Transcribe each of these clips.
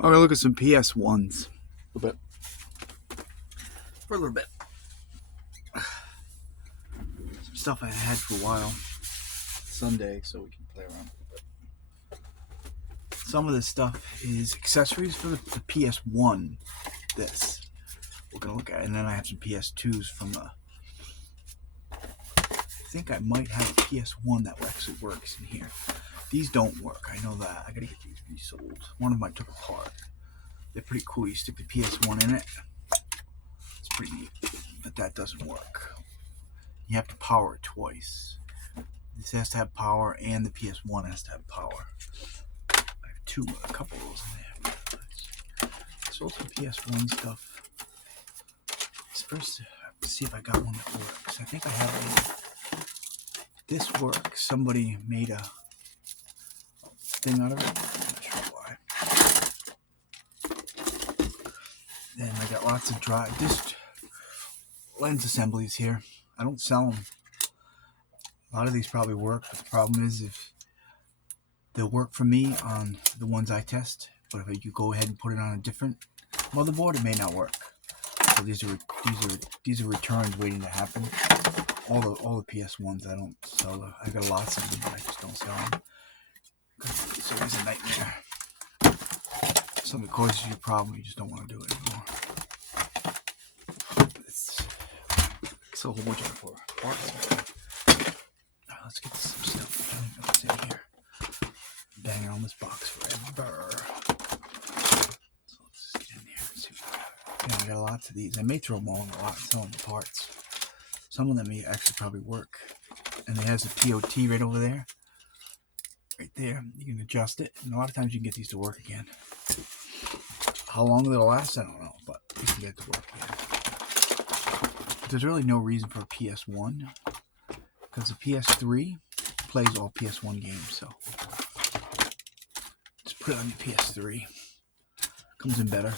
I'm gonna look at some PS1s a little bit. For a little bit. Some stuff I had for a while. Sunday, so we can play around a little bit. Some of this stuff is accessories for the PS1. This we're gonna look at, and then I have some PS2s from the. I think I might have a PS1 that actually works in here. These don't work. I know that. I gotta get these resold. One of them I took apart. They're pretty cool. You stick the PS1 in it. It's pretty neat. But that doesn't work. You have to power it twice. This has to have power, and the PS1 has to have power. I have a couple of those in there. I sold some PS1 stuff. First, see if I got one that works. I think I have one. This works. Somebody made a thing out of it. I'm not sure why. Then I got lots of disc lens assemblies here. I don't sell them. A lot of these probably work, but the problem is if they'll work for me on the ones I test, but if you go ahead and put it on a different motherboard, it may not work. So these are returns waiting to happen. All the PS1s I don't sell. I got lots of them, but I just don't sell them. It's always a nightmare. Something causes you a problem, you just don't want to do it anymore. It's a whole bunch of parts. Let's get some stuff. I don't know what's in here. Banging on this box forever. So let's just get in here and see what we got. Yeah, I got lots of these. I may throw them all in a lot and sell them the parts. Some of them may actually probably work. And it has a POT right over there. Right there. You can adjust it. And a lot of times you can get these to work again. How long they'll last, I don't know. But you can get it to work again. But there's really no reason for a PS1. Because the PS3 plays all PS1 games. So just put it on your PS3. Comes in better.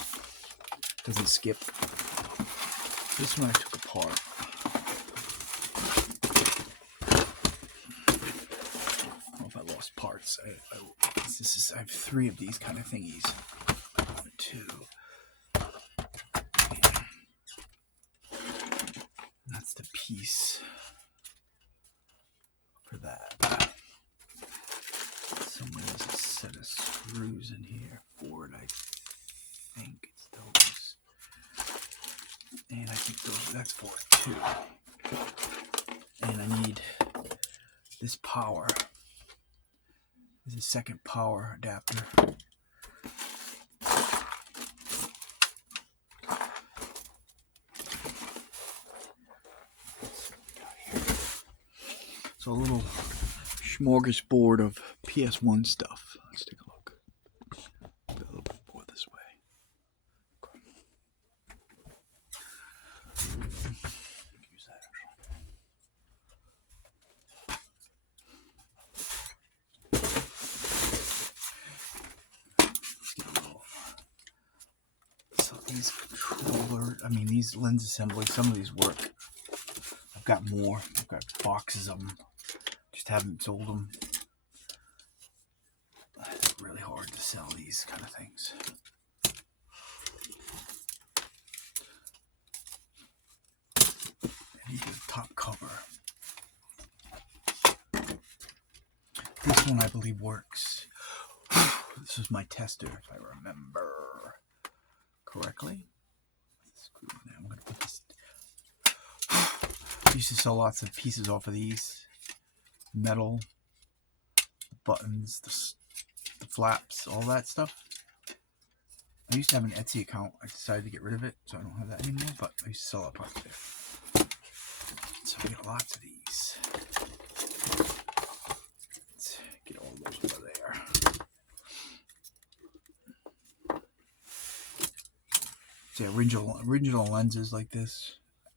Doesn't skip. This one I took apart. Parts. I have 3 of these kind of thingies. 1, 2. That's the piece for that. Somewhere there's a set of screws in here for it. I think it's those. And I think that's for it too. And I need this power. This is a second power adapter. So a little smorgasbord of PS1 stuff. Let's take a look. Put a little bit more this way. Use that So these these lens assemblies, some of these work. I've got more. I've got boxes of them. Just haven't sold them. It's really hard to sell these kind of things. I need the top cover. This one I believe works. This is my tester, if I remember correctly. I'm going to put this. I used to sell lots of pieces off of these. Metal, buttons, the flaps, all that stuff. I used to have an Etsy account. I decided to get rid of it, so I don't have that anymore, but I used to sell that part there. So I got lots of these. Let's get all those over there. See, original lenses like this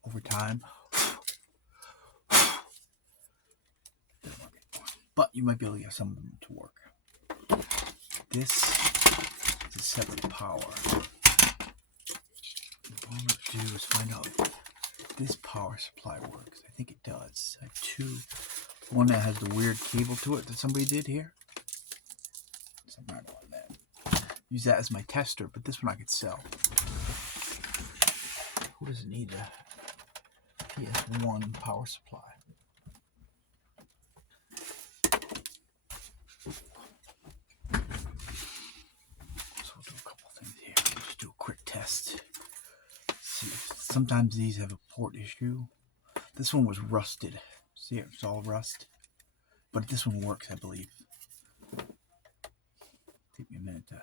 over time. But you might be able to get some of them to work. This is a separate power. What I'm going to do is find out if this power supply works. I think it does. I have 2. One that has the weird cable to it that somebody did here. Somewhere on that. use that as my tester, but this one I could sell. Who doesn't need a PS1 power supply? So we'll do a couple things here. Just do a quick test. See, sometimes these have a port issue. This one was rusted. See, it's all rust. But this one works, I believe. Take me a minute to...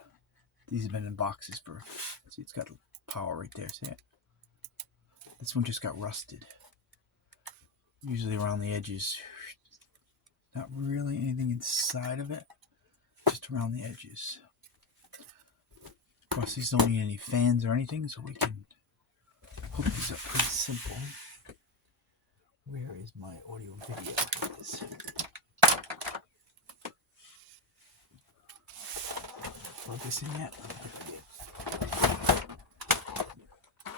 These have been in boxes for... See, it's got power right there. See it? This one just got rusted. Usually around the edges. Not really anything inside of it. Just around the edges. Of course, these don't need any fans or anything, so we can hook these up pretty simple. Where is my audio video? Here it is. Plug this in yet? I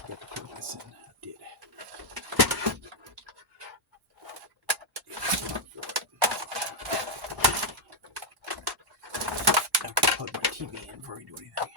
forgot to plug this in. I did. I have to plug my TV in before I do anything.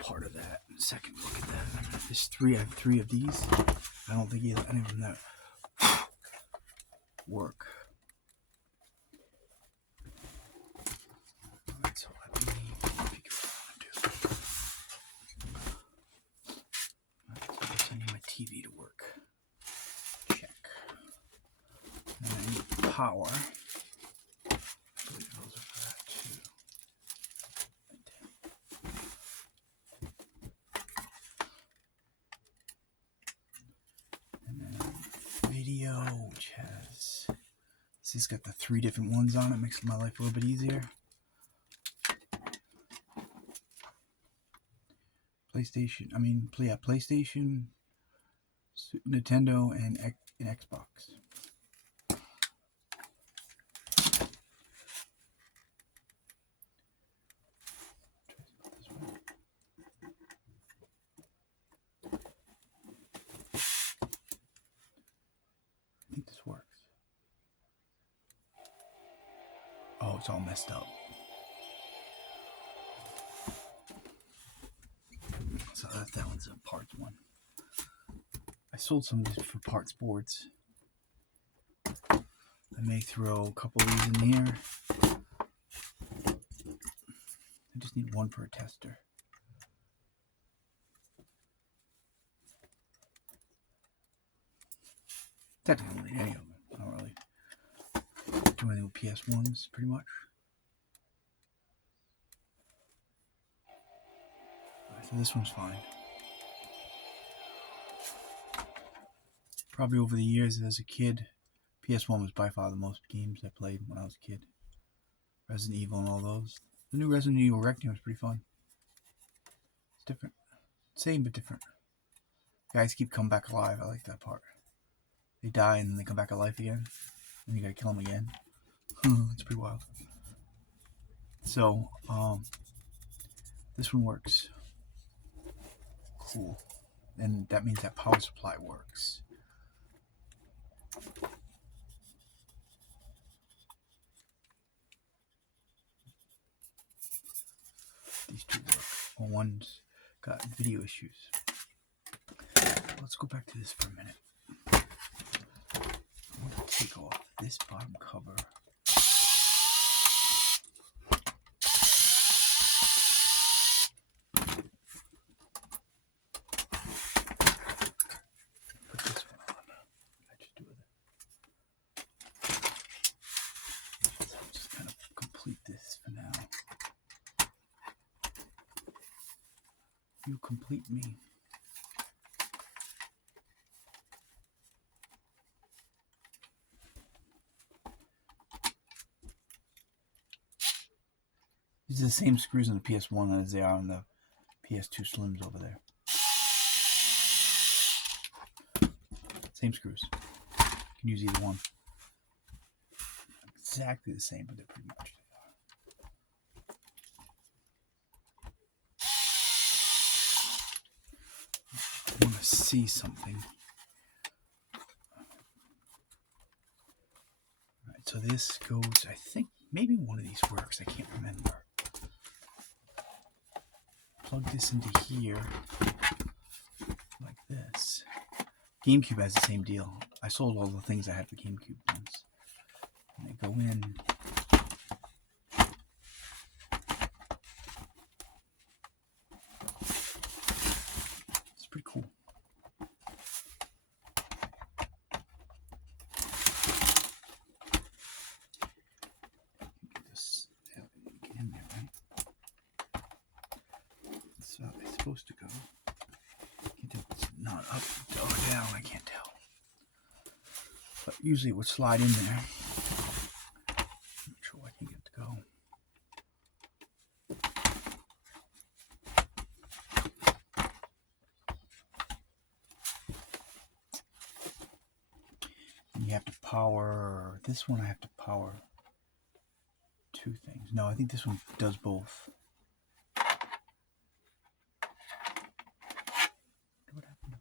Part of that. Second look at that. There's three. I have three of these. I don't think any of them that work. Alright, so let me figure out what I want to do. Alright, so I just need my TV to work. Check. And I need power. I believe those are for that too. Video, which has, see, it's got the 3 different ones on it, makes my life a little bit easier. PlayStation, PlayStation, Nintendo, and Xbox. I think this works. Oh, it's all messed up. So that one's a parts one. I sold some of these for parts boards. I may throw a couple of these in here. I just need one for a tester. Technically, any of them. I don't really do anything with PS1s, pretty much. So this one's fine. Probably over the years as a kid, PS1 was by far the most games I played when I was a kid. Resident Evil and all those. The new Resident Evil Reckoning was pretty fun. It's different. Same but different. Guys keep coming back alive. I like that part. They die and then they come back alive again. And you gotta kill them again. It's pretty wild. So, this one works. Cool. And that means that power supply works. These two work. Well, one's got video issues. Let's go back to this for a minute. I want to take off this bottom cover. Put this one on. What did I just do with it? So I'll just kind of complete this for now. You complete me. These are the same screws on the PS1 as they are on the PS2 Slims over there. Same screws. You can use either one. Exactly the same, but they're pretty much they are. I want to see something. Alright, so this goes, I think maybe one of these works, I can't remember. Plug this into here like this. GameCube has the same deal. I sold all the things I had for GameCube once. And they go in. It's pretty cool. Get this get in there, right? That's how it's supposed to go. Can't tell if it's not up or down, I can't tell. But usually it would slide in there. I'm not sure I can get it to go. And you have to power this one. I have to power two things. No, I think this one does both. What happened?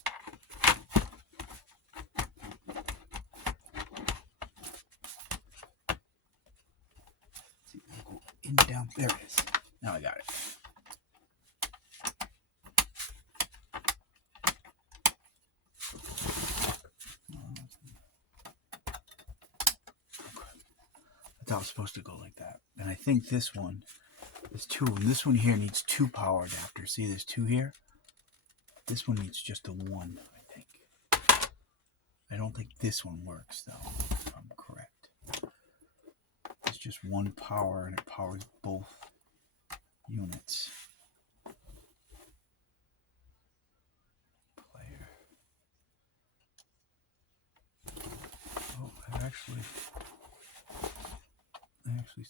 Let's see, I'll go in, down. There it is. Now I got it. I thought it was supposed to go like that. And I think this one, there's two. And this one here needs two power adapters. See, there's two here. This one needs just the one, I think. I don't think this one works, though, if I'm correct. It's just one power, and it powers both units. Player. Oh, I actually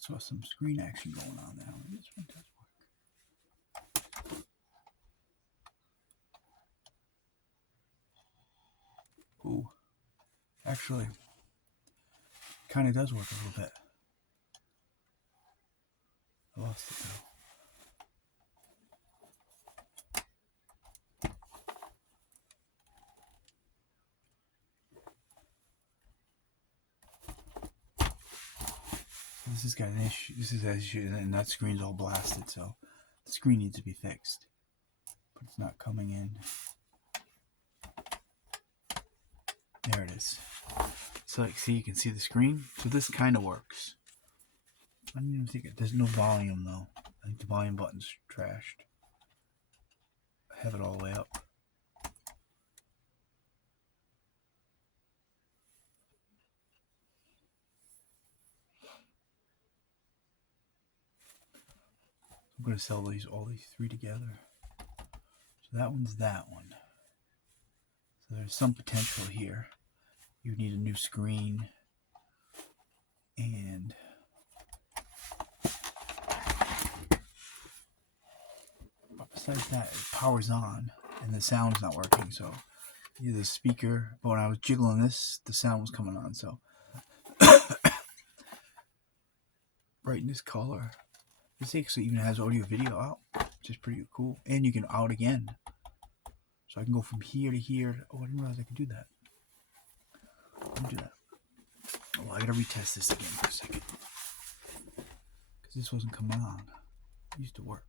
saw some screen action going on now. This one does work. Ooh, actually, kind of does work a little bit. I lost it though. This has got an issue. This is an issue, and that screen's all blasted, so the screen needs to be fixed. But it's not coming in. There it is. So, like, see, you can see the screen. So this kind of works. I don't even think there's no volume though. I think the volume button's trashed. I have it all the way up. I'm going to sell all these three together. So that one's that one. So there's some potential here. You need a new screen, and but besides that, it powers on, and the sound's not working. So either the speaker, but when I was jiggling this, the sound was coming on. So brightness, color. This actually even has audio video out, which is pretty cool. And you can out again. So I can go from here to here. Oh, I didn't realize I could do that. Let me do that. Well, I gotta retest this again for a second. Because this wasn't coming on. It used to work.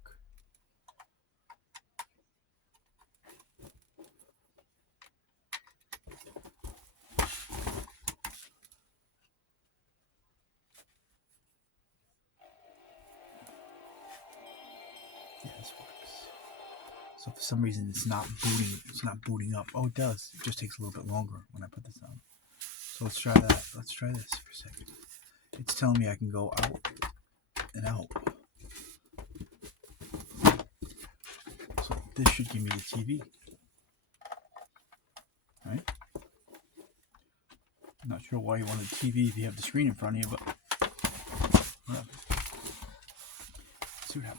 Yeah, this works. So for some reason it's not booting up. Oh, it does. It just takes a little bit longer when I put this on. So let's try that. Let's try this for a second. It's telling me I can go out and out. So this should give me the TV. Right? I'm not sure why you want a TV if you have the screen in front of you, but whatever. Let's see what happens.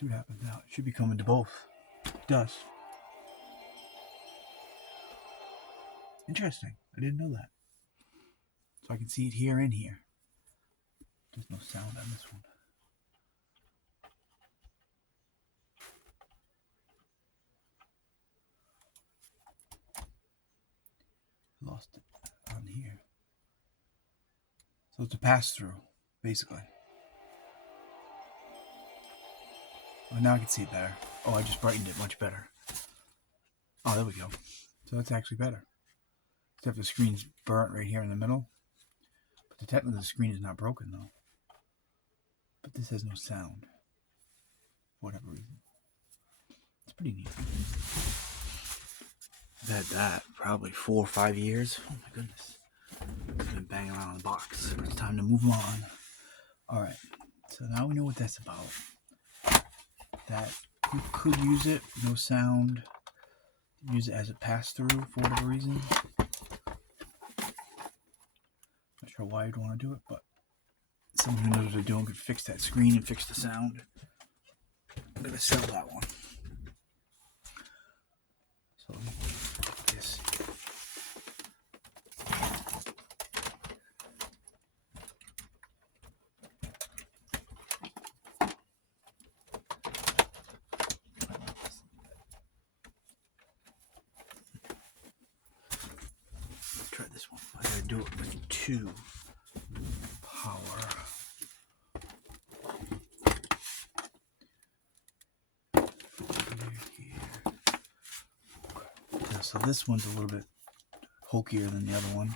See what happens now. It should be coming to both. It does. Interesting. I didn't know that. So I can see it here and here. There's no sound on this one. Lost it on here. So it's a pass-through, basically. Oh, now I can see it better. Oh, I just brightened it much better. Oh, there we go. So that's actually better. Except the screen's burnt right here in the middle. But technically the screen is not broken, though. But this has no sound. For whatever reason. It's pretty neat. I've had that probably 4 or 5 years. Oh my goodness. I've been banging around the box. It's time to move on. Alright. So now we know what that's about. That you could use it, no sound. Use it as a pass-through for whatever reason. Not sure why you'd want to do it, but someone who knows what they're doing could fix that screen and fix the sound. I'm going to sell that one. So this. Let's try this one. I gotta do it with 2 power. Yeah, so this one's a little bit hulkier than the other one,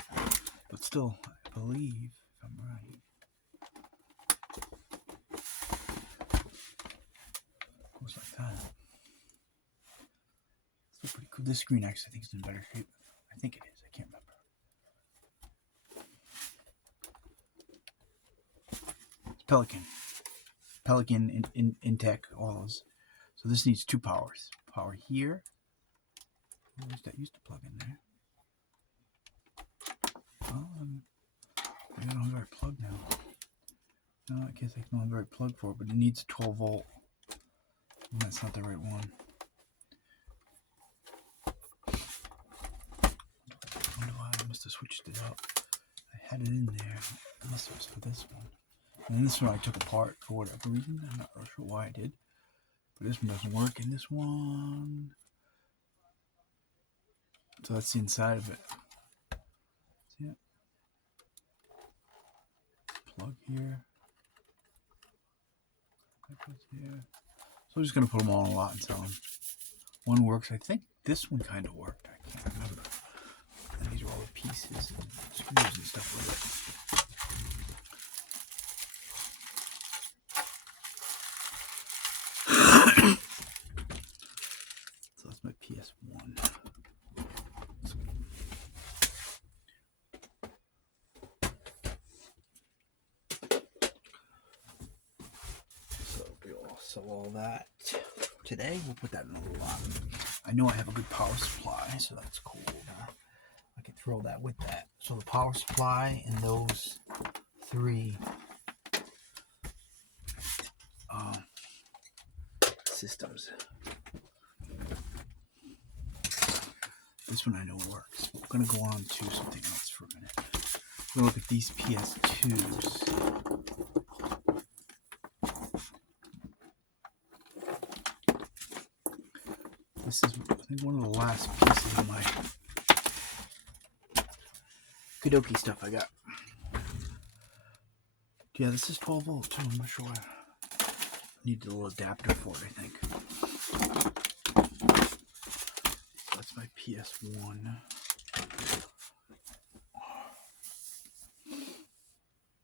but still, I believe, if I'm right, goes like that. Still pretty cool. This screen actually I think is in better shape. I think it is. I can't remember. It's Pelican in tech, all those. So this needs 2 powers. Power here. That used to plug in there. Well, I don't have the right plug now. No, I guess I don't have the right plug for it, but it needs a 12 volt. And that's not the right one. I wonder why I must have switched it up. I had it in there. It must have was for this one. And then this one I took apart for whatever reason. I'm not really sure why I did. But this one doesn't work, and this one. So that's the inside of it. See it? Plug here. That goes here. So I'm just going to put them all in a lot and sell them. One works. I think this one kind of worked. I can't remember. And these are all the pieces and screws and stuff with it. So that's my PS1. So we'll sell all that today. We'll put that in a little lot. I know I have a good power supply, so that's cool. I can throw that with that. So the power supply and those 3 systems. This one I know works. We're going to go on to something else for a minute. We're going to look at these PS2s. This is, I think, one of the last pieces of my Kadoki stuff I got. Yeah, this is 12 volt too. I'm not sure. I need a little adapter for it, I think. So that's my PS1.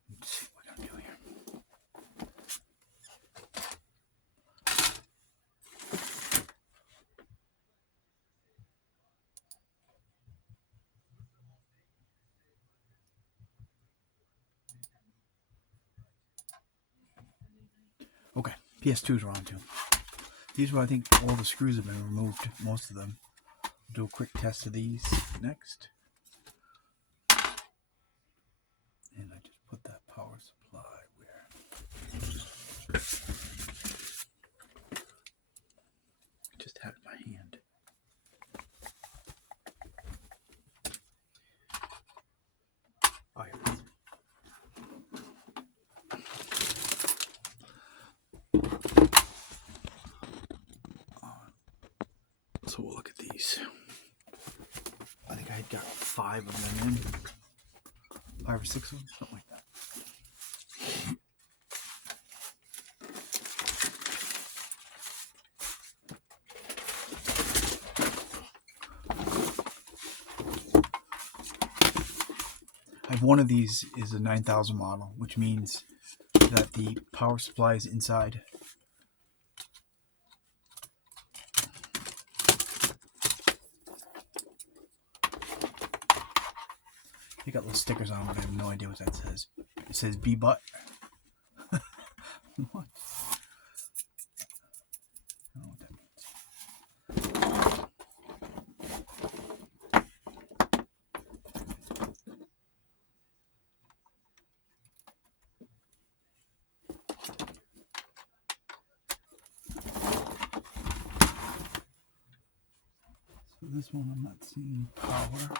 Let's see what I'm doing here. Okay, PS2s are on too. These were, I think, all the screws have been removed, most of them. I'll do a quick test of these next. And I just put that power supply where. So we'll look at these. I think I had got 5 of them in. 5 or 6 of them, something like that. I have one of these is a 9000 model, which means that the power supply is inside. They got little stickers on them, but I have no idea what that says. It says B-butt. What? I don't know what that means. So this one I'm not seeing power,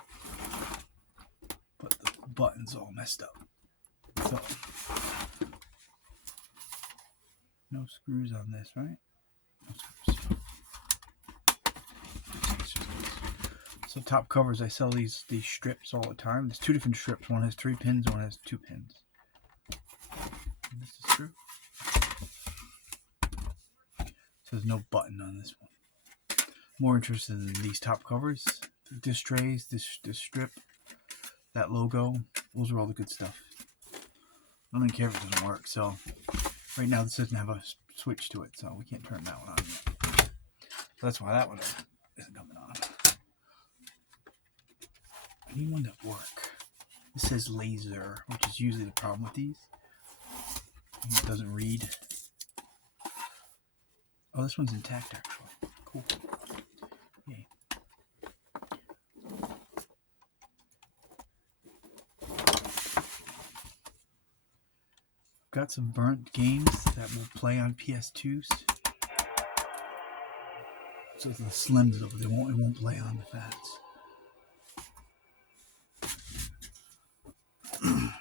but the button's all messed up. So no screws on this, right? No screws. So top covers, I sell these strips all the time. There's 2 different strips. One has 3 pins, one has 2 pins. And this is true. So there's no button on this one. More interested in these top covers, this trays, this strip, that logo. Those are all the good stuff. I don't even care if it doesn't work. So right now this doesn't have a switch to it, so we can't turn that one on yet. So that's why that one isn't coming on. I need one that work. This says laser, which is usually the problem with these. It doesn't read. Oh, this one's intact actually. Cool. Yay. Got some burnt games that will play on PS2s. So the slims though, it won't play on the fats. Oh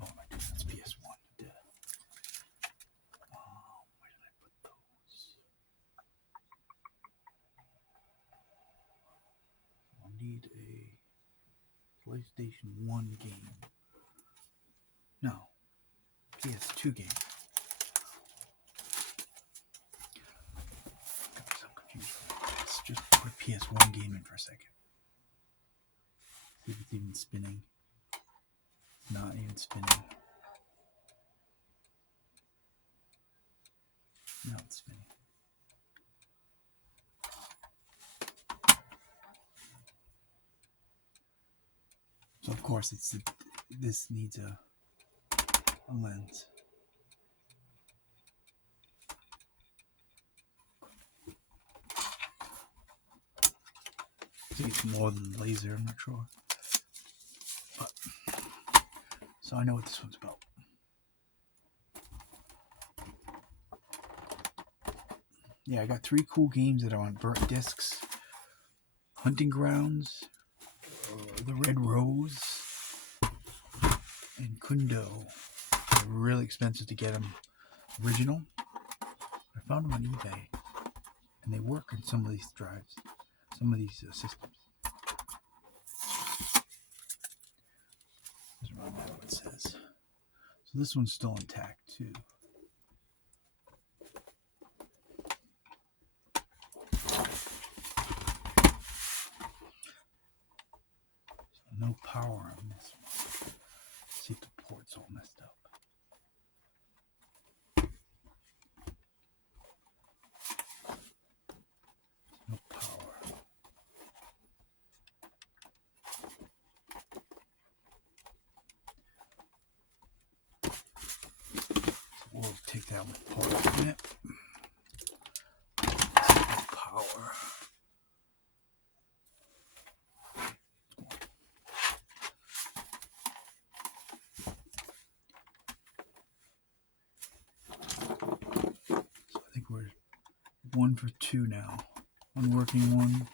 my god, that's PS1. Where did I put those? I'll need a PlayStation 1 game. No, PS2 game. I'm confused. Let's just put a PS1 game in for a second. See if it's even spinning. It's not even spinning. Now it's spinning. So of course this needs a lens. I think it's more than laser, I'm not sure. But, so I know what this one's about. Yeah, I got 3 cool games that are on burnt discs. Hunting Grounds, The Red Rose, and Kundo. They're really expensive to get them original. I found them on eBay, and they work in some of these drives, some of these systems. Doesn't really matter what it says. So this one's still intact too. So no power on this one. Let's see if the port's all messed up. No power. So we'll take that one apart in a minute. Power. So I think we're 1 for 2 now. One working one.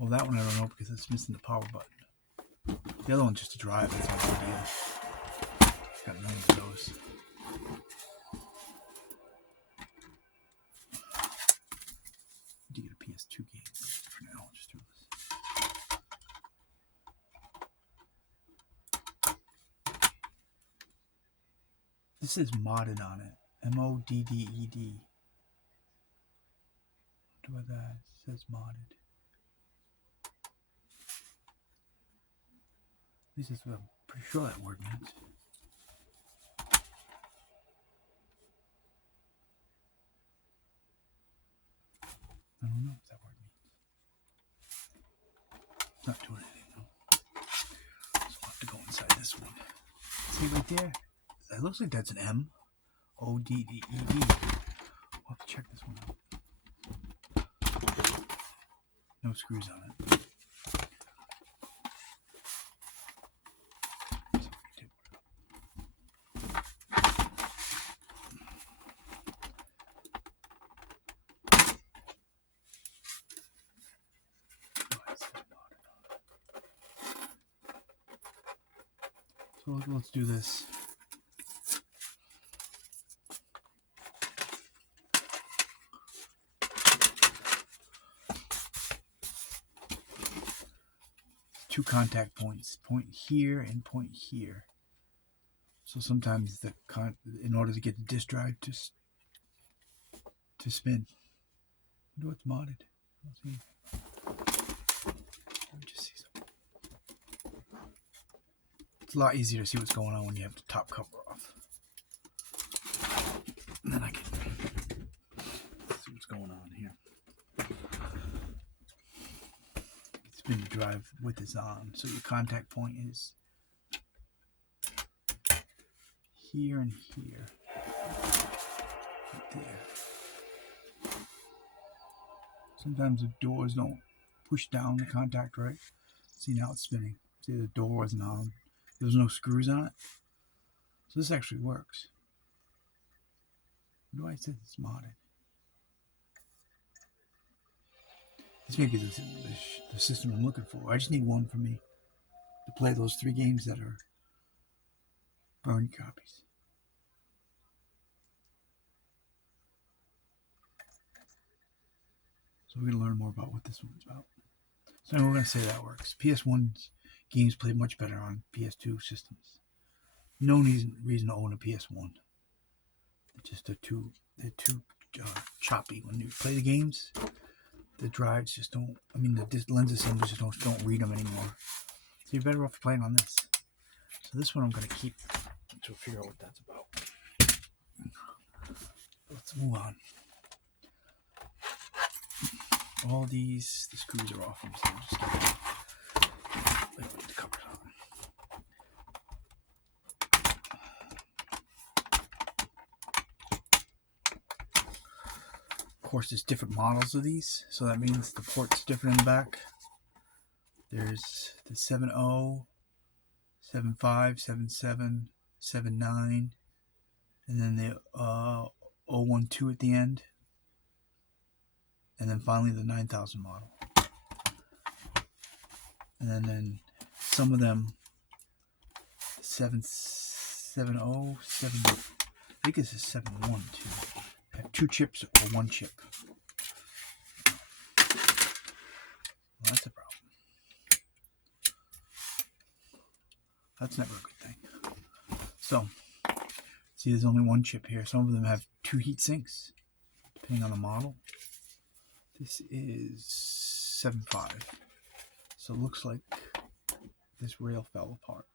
Well, that one I don't know because it's missing the power button. The other one's just a drive. That's no big deal. Got none of those. This is modded on it. M-O-D-D-E-D. What that says modded. At least that's what I'm pretty sure that word means. I don't know what that word means. It's not doing anything though. So I'll have to go inside this one. See right there? It looks like that's an M. O-D-D-E-D. We'll have to check this one out. No screws on it. So let's do this. Two contact points, point here and point here. So sometimes in order to get the disk drive to spin. I wonder what's modded. Let's see. Let me just see something. It's a lot easier to see what's going on when you have the top cover off. And then I can see what's going on here. Spin the drive with this on. So your contact point is here and here. Right there. Sometimes the doors don't push down the contact right. See, now it's spinning. See, the door wasn't on. There was no screws on it. So this actually works. What do I say it's modded? This may be the system I'm looking for. I just need one for me to play those 3 games that are burned copies. So we're going to learn more about what this one's about. So we're going to say that works. PS1's games play much better on PS2 systems. No reason to own a PS1. They're too choppy when you play the games. The drives just don't. I mean, the lens assemblies just don't read them anymore. So you're better off playing on this. So this one I'm going to keep until we figure out what that's about. Let's move on. All the screws are off them, so we'll just get the covers on. Of course, there's different models of these, so that means the port's different in the back. There's the 7.0, 7.5, 7.7, 7.9, and then the 0.12 at the end. And then finally the 9000 model. And then some of them, 7.0, 7, I think this is 7.1 too. Have 2 chips or 1 chip. Well, that's a problem. That's never a good thing. So, see, there's only 1 chip here. Some of them have 2 heat sinks, depending on the model. This is 7.5. So it looks like this rail fell apart.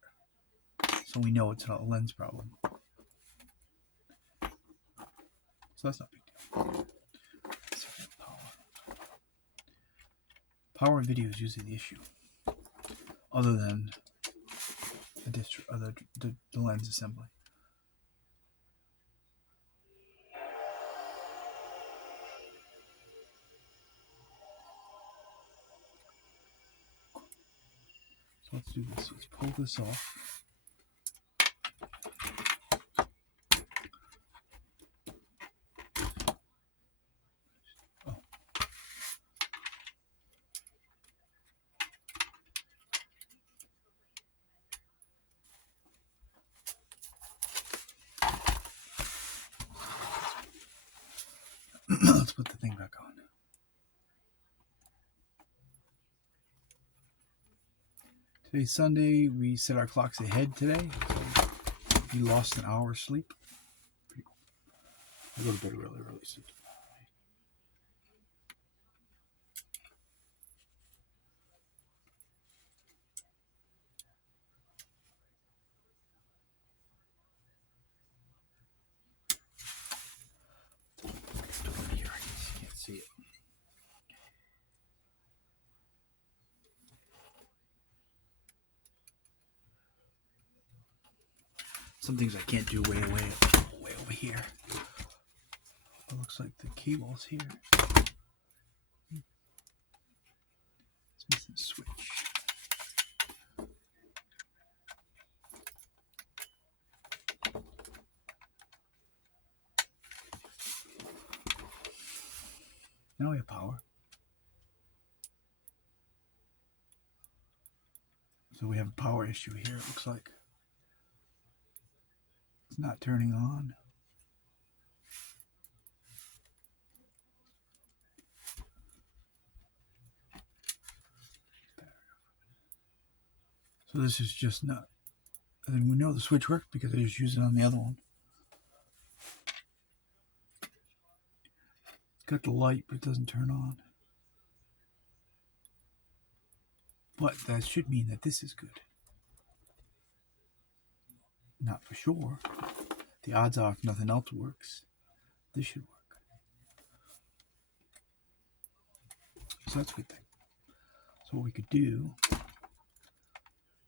So we know it's not a lens problem. So that's not a big deal. Power in video is usually the issue. Other than the lens assembly. So let's do this. Let's pull this off. Let's put the thing back on. Today's Sunday. We set our clocks ahead today. So we lost an hour's sleep. I go to bed really early, so here, I can't see it. Some things I can't do way over here. It looks like the cable's here. It's missing a switch. Now we have power. So we have a power issue here, it looks like. It's not turning on. So this is just not. And then we know the switch worked because I just used it on the other one. It's got the light, but it doesn't turn on. But that should mean that this is good. Not for sure. The odds are if nothing else works, this should work. So that's a good thing. So what we could do,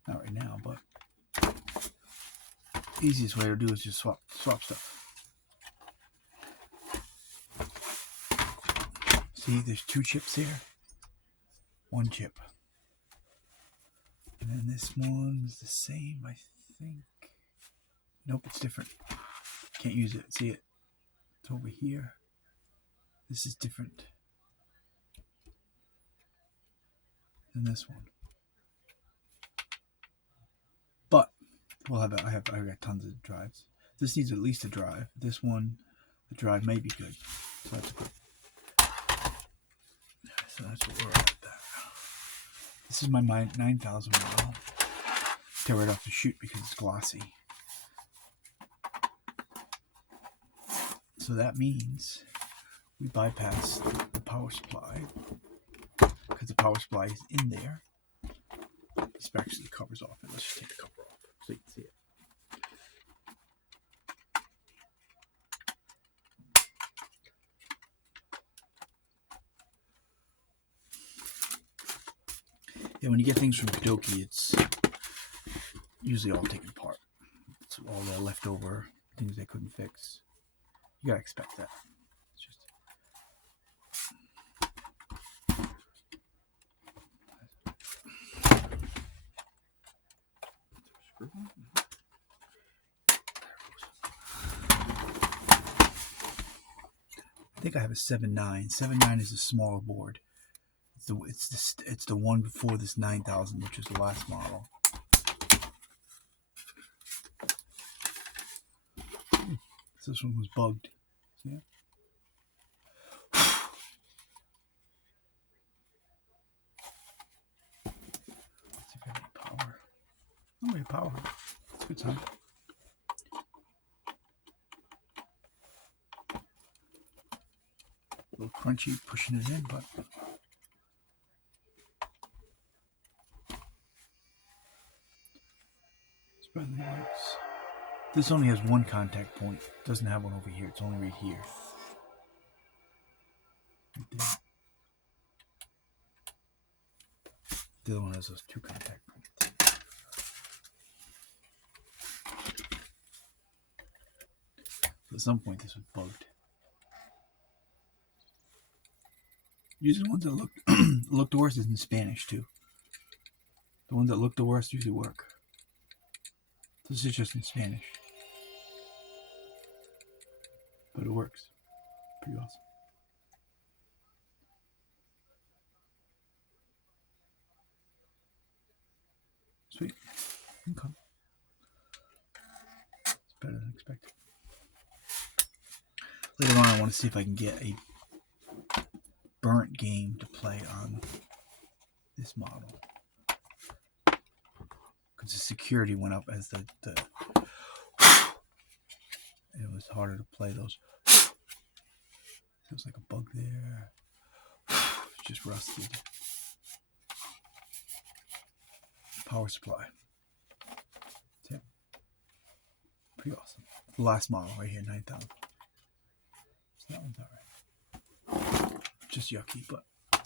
not right now, but the easiest way to do is just swap stuff. See, there's 2 chips here. 1 chip. And then this one's the same, I think. Nope, it's different. Can't use it. See it? It's over here. This is different than this one. But we'll have I've got tons of drives. This needs at least a drive. This one, the drive may be good. So that's good. So that's what we're at there. This is my 9000 model. Tear it off the chute because it's glossy. So that means we bypass the power supply because the power supply is in there. This actually covers off, and let's just take the cover off so you can see it. Yeah, when you get things from Kadoki, it's usually all taken apart. It's all the leftover things they couldn't fix. You gotta expect that. It's just I think I have a 7.9. 7.9 is a smaller board. It's the one before this 9000, which is the last model. This one was bugged. See it? Let's see if I have any power. Oh, we have power. That's a good sign. A little crunchy pushing it in, but it's better than it works. This only has 1 contact point. It doesn't have one over here. It's only right here. Right there. The other one has those 2 contact points. So at some point this was bugged. Usually the ones that look the worst is in Spanish too. The ones that look the worst usually work. This is just in Spanish. But it works. Pretty awesome. Sweet. Okay. It's better than expected. Later on I want to see if I can get a burnt game to play on this model. Because the security went up as the it was harder to play those Feels like a bug there. It's just rusted. Power supply. That's it. Pretty awesome. The last model right here, 9,000. So that one's alright. Just yucky, but that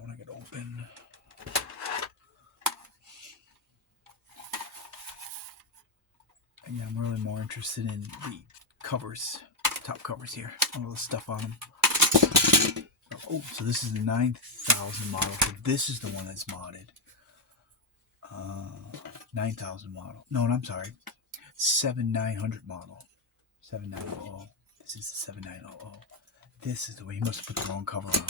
one I gotta open. And yeah, I'm really more interested in the covers, top covers here, all the stuff on them. Oh, so this is the 9,000 model. So this is the one that's modded. 9,000 model. No, I'm sorry. 7,900 model. 7,900. This is the 7,900. This is the way. He must have put the wrong cover on.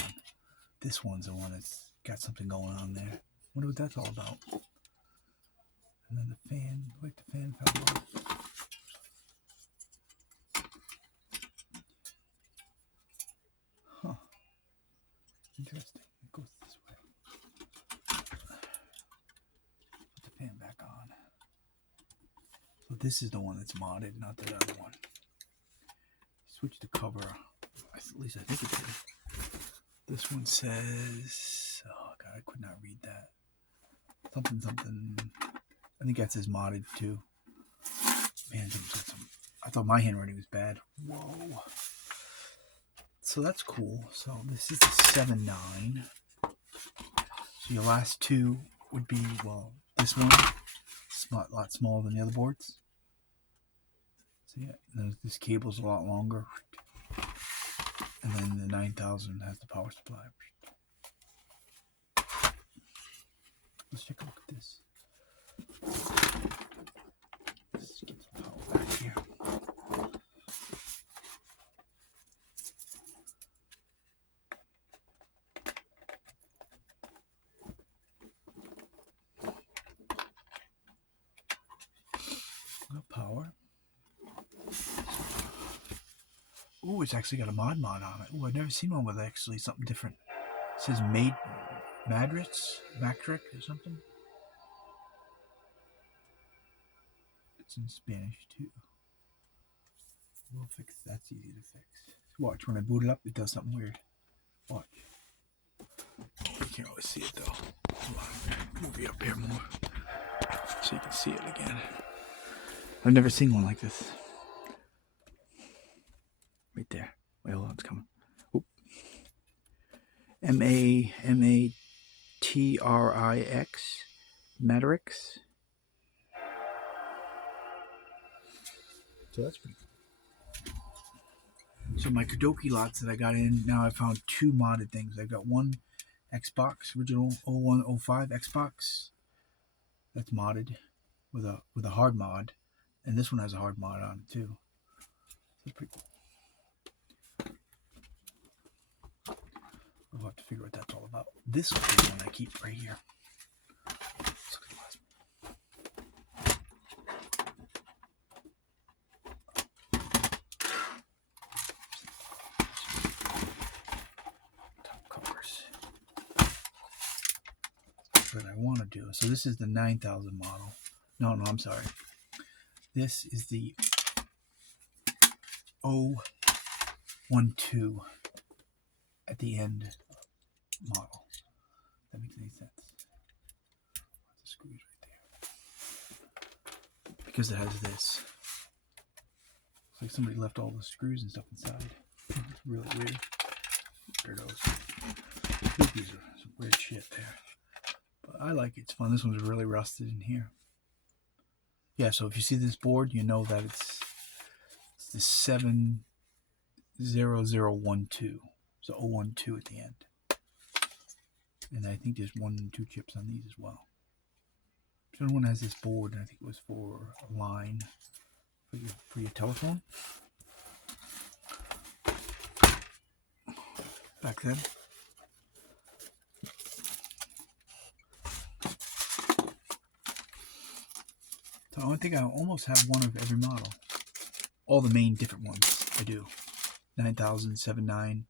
This one's the one that's got something going on there. Wonder what that's all about. And then the fan. Like the fan fell off. Huh. Interesting. It goes this way. Put the fan back on. So this is the one that's modded, not that other one. Switch the cover. At least I think it did. This one says, oh god, I could not read that. Something, something. I think that says modded too. Man, I thought my handwriting was bad. Whoa. So that's cool. So this is the 7.9. So your last two would be, well, this one, it's a lot smaller than the other boards. So yeah, this cable's a lot longer. And then the 9,000 has the power supply. Let's take a look at this. Let's get some power back here. No power. Ooh, it's actually got a mod on it. Ooh, I've never seen one with actually something different. It says Matrix or something. It's in Spanish too. We'll fix that. That's easy to fix. Watch, when I boot it up, it does something weird. Watch. You can't really see it though. Hold on. Move you up here more so you can see it again. I've never seen one like this. Right there. Wait, hold on, it's coming. Oop. Matrix. Matrix. So that's pretty cool. So my Kadoki lots that I got in, now I found two modded things. I've got one Xbox, original 0105 Xbox. That's modded with a hard mod. And this one has a hard mod on it too. That's pretty cool. We'll have to figure what that's all about. This is the one I keep right here. Let's look at the last one. Top covers. What I want to do. So this is the 9,000 model. No, I'm sorry. This is the 012 at the end model. That makes any sense. The screws right there. Because it has this. It's like somebody left all the screws and stuff inside. It's really weird. Weirdos. I think these are some weird shit there. But I like it. It's fun. This one's really rusted in here. Yeah, so if you see this board, you know that it's the 70012. So 012 at the end. And I think there's 1 and 2 chips on these as well. So one has this board, and I think it was for a line for your telephone. Back then. So I think I almost have one of every model. All the main different ones I do. 9,000, 7.9,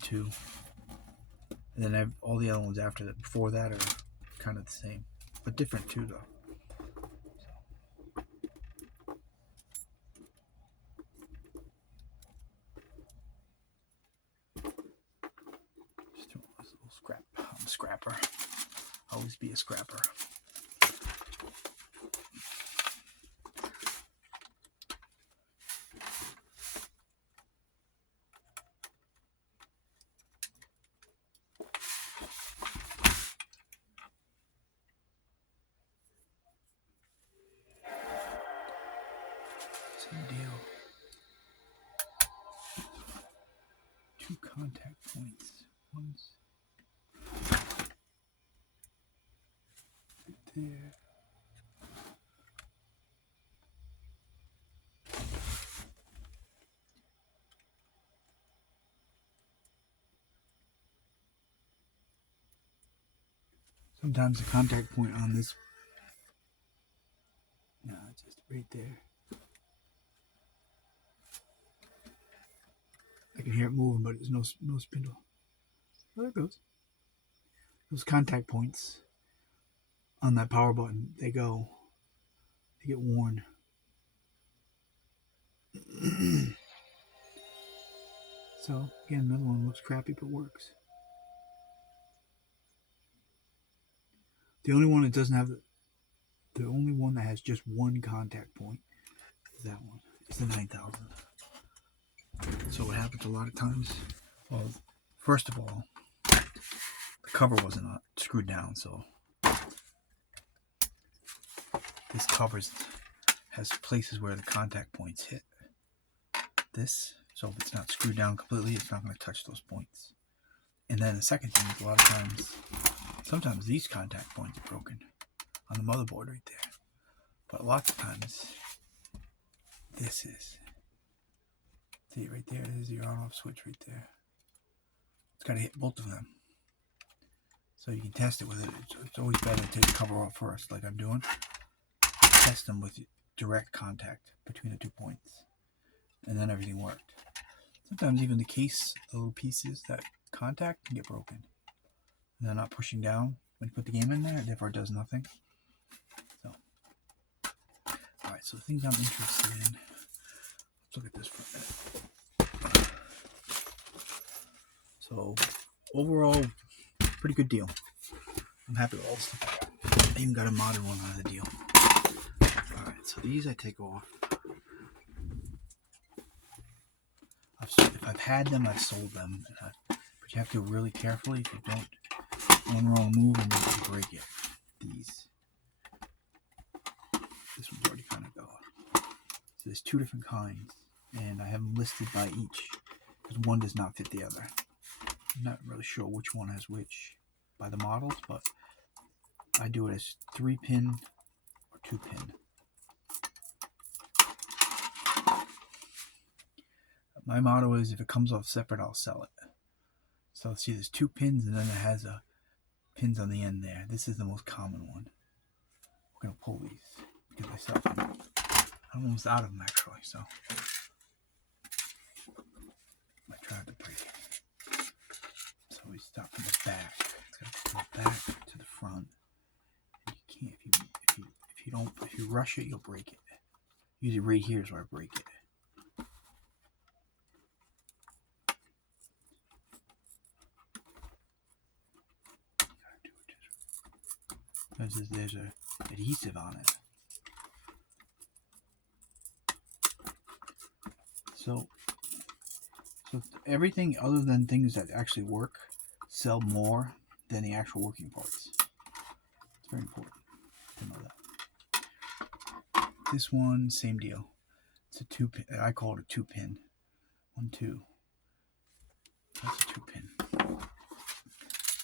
012. And then I have all the other ones after that, before that, are kind of the same, but different too, though. scrapper. Always be a scrapper. Same deal. 2 contact points. One's right there. Sometimes the contact point on this, no, it's just right there. I can hear it moving, but there's no spindle. Oh, there it goes. Those contact points on that power button, they get worn. So again, another one looks crappy but works. The only one that doesn't have the only one that has just one contact point is that one. It's the 9000. So what happens a lot of times? Well, first of all, the cover wasn't screwed down, so this has places where the contact points hit this. So if it's not screwed down completely, it's not going to touch those points. And then the second thing is, a lot of times, sometimes these contact points are broken on the motherboard right there. But lots of times, this is. See right there, there's your on-off switch right there. It's got to hit both of them. So you can test it with it. It's always better to take the cover off first, like I'm doing. Test them with direct contact between the 2 points. And then everything worked. Sometimes even the case, the little pieces that contact can get broken. And they're not pushing down when you put the game in there, therefore it does nothing. So, alright, so the things I'm interested in. Let's look at this for a minute. So, overall, pretty good deal. I'm happy with all the stuff I got. I even got a modded one out of the deal. Alright, so these I take off. If I've had them, I've sold them. But you have to do it really carefully. If you don't, one wrong move and you can break it. These. This one's already kind of gone. So there's 2 different kinds. And I have them listed by each. Because one does not fit the other. I'm not really sure which one has which by the models, but I do it as 3-pin or 2-pin. My motto is, if it comes off separate, I'll sell it. So see, there's 2 pins, and then it has pins on the end there. This is the most common one. We're going to pull these because I sell them. I'm almost out of them, actually, so I tried to break it. So we start from the back. It's got to go back to the front. And you can't, if you rush it, you'll break it. Usually right here is where I break it. Because there's a adhesive on it. So everything other than things that actually work sell more than the actual working parts. It's very important to know that. This one, same deal. It's a 2-pin. I call it a 2-pin. 1, 2. That's a 2-pin.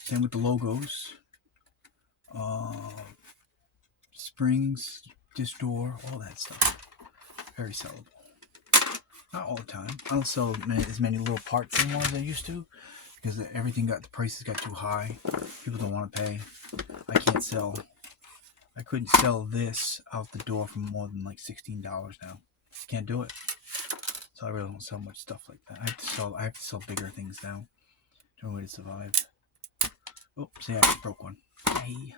Same with the logos. Springs, disc door, all that stuff. Very sellable. Not all the time. I don't sell as many little parts anymore as I used to, because the prices got too high. People don't want to pay. I couldn't sell this out the door for more than like $16 now. Can't do it. So I really don't sell much stuff like that. I have to sell bigger things now. No way to survive. Oh, see, I just broke one. Hey,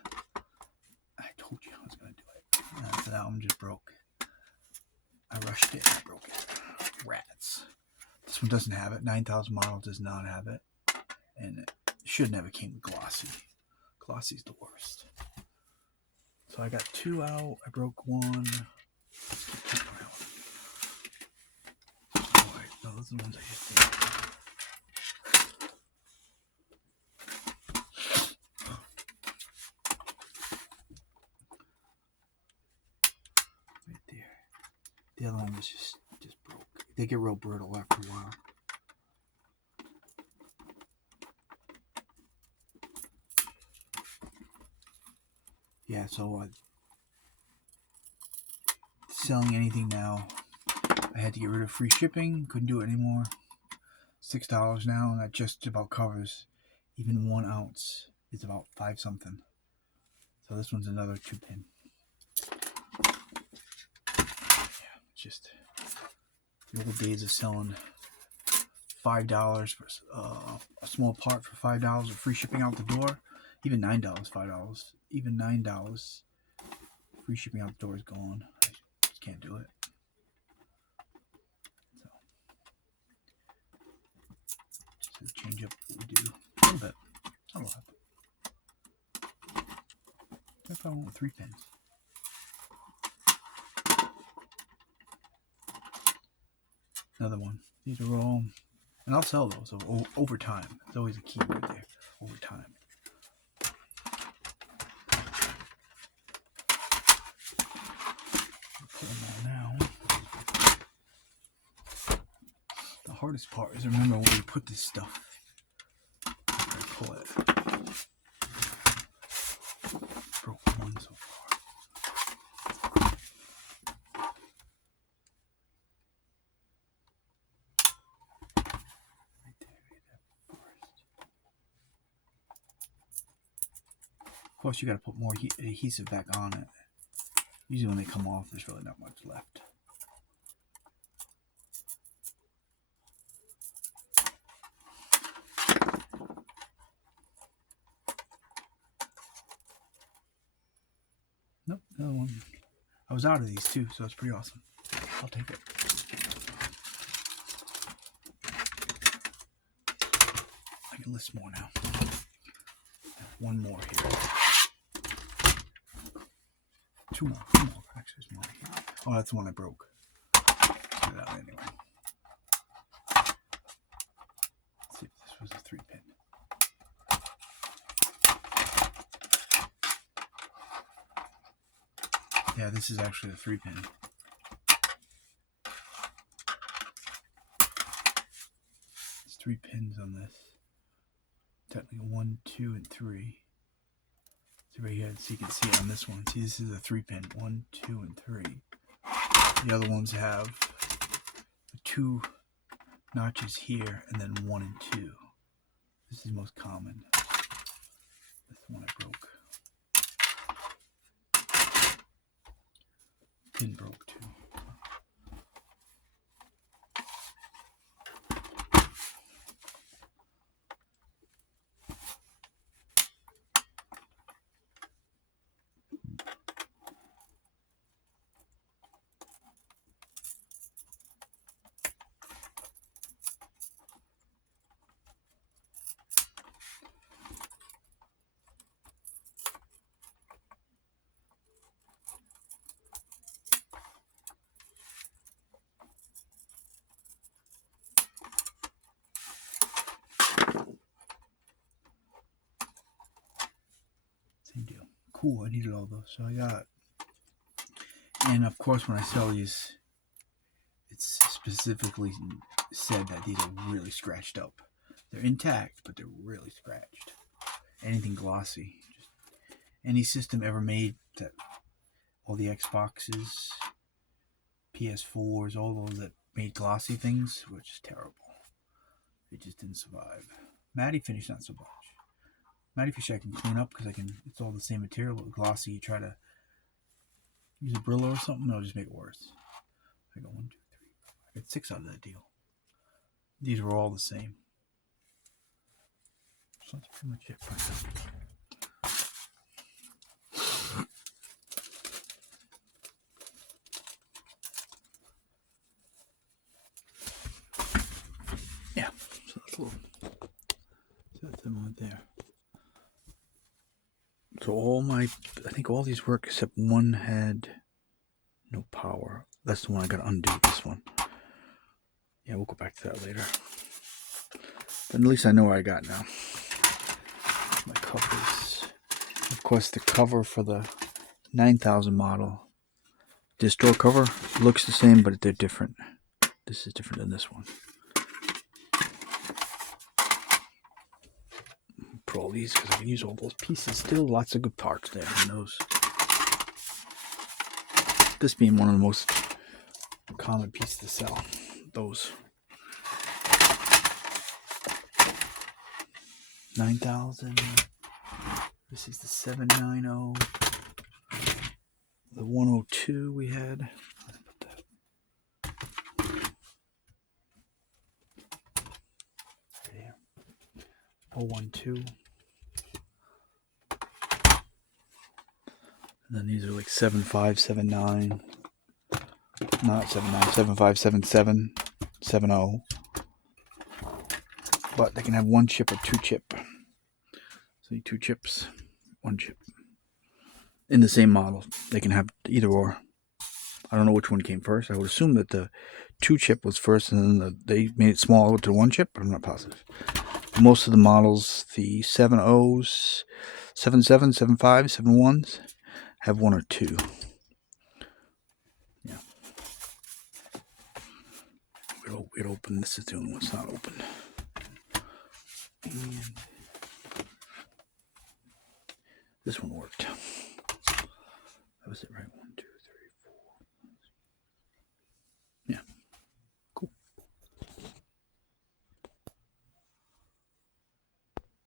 I told you I was gonna do it. So now I'm just broke. I rushed it and I broke it. Rats. This one doesn't have it. 9000 model does not have it, and it should never came glossy. Glossy's the worst. So I got 2 out. I broke 1. Alright, no, those are the ones I just did. Right there. The other one was just broke. They get real brittle after a while. Yeah, so selling anything now, I had to get rid of free shipping. Couldn't do it anymore. $6 now, and that just about covers. Even 1 ounce is about 5 something. So this one's another 2-pin. Yeah, just the old days of selling $5 for a small part for $5 with free shipping out the door. Even $9, $5. Even $9 free shipping out the door is gone. I just can't do it. So just to change up what we do a little bit. Not a lot. If I want 3 pins. Another one. These are all, and I'll sell those over time. It's always a key right there. Over time. Put them all now. The hardest part is remember when we put this stuff. I pull it. Broke 1 so far. Of course, you got to put more adhesive back on it. Usually when they come off, there's really not much left. Nope, another one. I was out of these too, so it's pretty awesome. I'll take it. I can list more now. 1 more here. 2 more. Actually, there's more here. Oh, that's the one I broke. Get it out anyway. Let's see if this was a 3-pin. Yeah, this is actually a 3-pin. There's 3 pins on this. Technically 1, 2, and 3. So right here, so you can see it on this one. See, this is a 3-pin. 1, 2, and 3. The other ones have 2 notches here, and then 1 and 2. This is most common. That's the one I broke. Pin broke too. Same deal. Cool, I needed all those, so I got. And of course, when I sell these, it's specifically said that these are really scratched up. They're intact, but they're really scratched. Anything glossy. Just any system ever made, that all the Xboxes, PS4s, all those that made glossy things were just terrible. They just didn't survive. Matty Finish, not so much. Matty Finish I can clean up because it's all the same material, but glossy, you try to use a Brillo or something, it'll just make it worse. I got 1, 2, 3, 4. I got 6 out of that deal. These were all the same. So that's pretty much it for now. Yeah, so that's a little. So that's them right there. So I think all these work except one had no power. That's the one I got to undo, this one. Yeah, we'll go back to that later. But at least I know what I got now. My covers. Of course, the cover for the 9000 model. This door cover looks the same, but they're different. This is different than this one. Put all these because I can use all those pieces. Still lots of good parts there in those. This being one of the most common pieces to sell. Those 9000. This is the 790. The 102 we had. There. 012. And then these are like 75, 79. Not 79, 75, 77, 70. But they can have one chip or two chip. So 2 chips, 1 chip. In the same model. They can have either or. I don't know which one came first. I would assume that the 2 chip was first and then they made it smaller to 1 chip, but I'm not positive. Most of the models, the 70s, 77, 75, 71s, have 1 or 2. Yeah. We'd open. This is the only one that's not open. And this one worked. That was the right one.